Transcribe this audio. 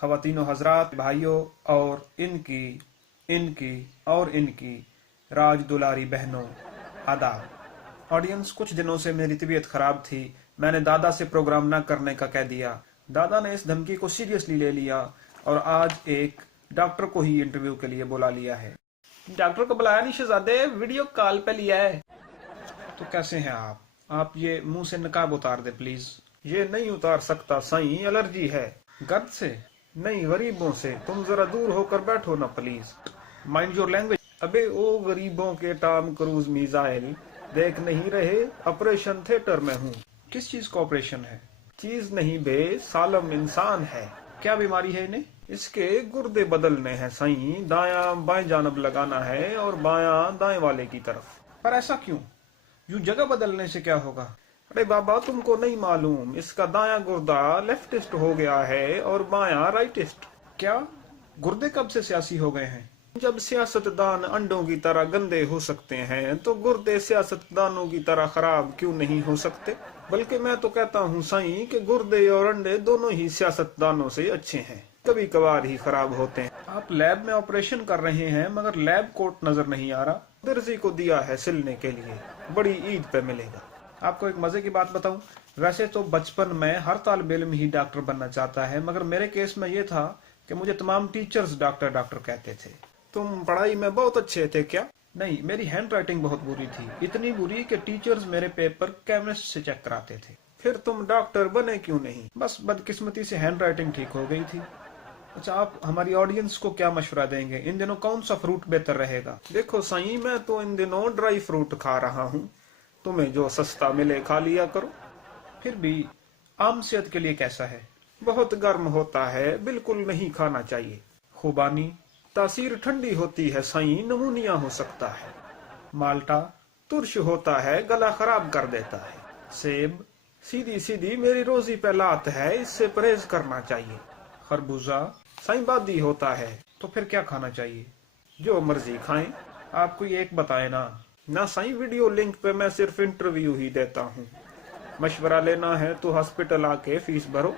ख़वातीनो हजरात, भाइयों और इनकी और इनकी राज दुलारी बहनों, आदाब। ऑडियंस, कुछ दिनों से मेरी तबीयत खराब थी। मैंने दादा से प्रोग्राम ना करने का कह दिया। दादा ने इस धमकी को सीरियसली ले लिया और आज एक डॉक्टर को ही इंटरव्यू के लिए बुला लिया है। डॉक्टर को बुलाया नहीं शहजादे, वीडियो कॉल पे लिया है। तो कैसे हैं आप ये मुंह से नकाब उतार दे प्लीज। ये नहीं उतार सकता साईं, एलर्जी है। गर्द से नहीं, गरीबों से। तुम जरा दूर होकर बैठो ना प्लीज। Mind your language. अबे ओ गरीबों के टॉम क्रूज मिसाइल, देख नहीं रहे ऑपरेशन थिएटर में हूँ। किस चीज का ऑपरेशन है? चीज नहीं बे, सालम इंसान है। क्या बीमारी है इन्हें? इसके गुर्दे बदलने हैं साईं, दायां बाएं जानब लगाना है और बायां दाएं वाले की तरफ। पर ऐसा क्यों? यूं जगह बदलने से क्या होगा? अरे बाबा, तुमको नहीं मालूम, इसका दायां गुर्दा लेफ्टिस्ट हो गया है और बायां राइटिस्ट। क्या गुर्दे कब से सियासी हो गए हैं? जब सियासतदान अंडों की तरह गंदे हो सकते हैं तो गुर्दे सियासतदानों की तरह खराब क्यों नहीं हो सकते? बल्कि मैं तो कहता हूँ साईं कि गुर्दे और अंडे दोनों ही सियासतदानों से अच्छे हैं, कभी कभार ही खराब होते हैं। आप लैब में ऑपरेशन कर रहे हैं मगर लैब कोट नजर नहीं आ रहा। दर्जी को दिया है सिलने के लिए, बड़ी ईद पे मिलेगा। आपको एक मजे की बात बताऊं, वैसे तो बचपन में हर तालिब इल्म ही डॉक्टर बनना चाहता है, मगर मेरे केस में ये था कि मुझे तमाम टीचर्स डॉक्टर डॉक्टर कहते थे। तुम पढ़ाई में बहुत अच्छे थे क्या? नहीं, मेरी हैंड राइटिंग बहुत बुरी थी, इतनी बुरी कि टीचर्स मेरे पेपर केमिस्ट से चेक कराते थे। फिर तुम डॉक्टर बने क्यों नहीं? बस बदकिस्मती से हैंड राइटिंग ठीक हो गई थी। अच्छा, आप हमारी ऑडियंस को क्या मशवरा देंगे? इन दिनों कौन सा फ्रूट बेहतर रहेगा? देखो साईं, मैं तो इन दिनों ड्राई फ्रूट खा रहा हूँ, तुम्हें जो सस्ता मिले खा लिया करो। फिर भी आम सेहत के लिए कैसा है? बहुत गर्म होता है, बिल्कुल नहीं खाना चाहिए। खुबानी, तासीर ठंडी होती है साईं, नमूनिया हो सकता है। माल्टा, तुर्श होता है, गला खराब कर देता है। सेब, सीधी सीधी मेरी रोजी पे लात है, इससे परहेज करना चाहिए। खरबूजा, साईं बादी होता है। तो फिर क्या खाना चाहिए? जो मर्जी खाएं। आप कोई एक बताए ना साईं, वीडियो लिंक पे मैं सिर्फ इंटरव्यू ही देता हूँ। मशवरा लेना है तो हॉस्पिटल आके फीस भरो।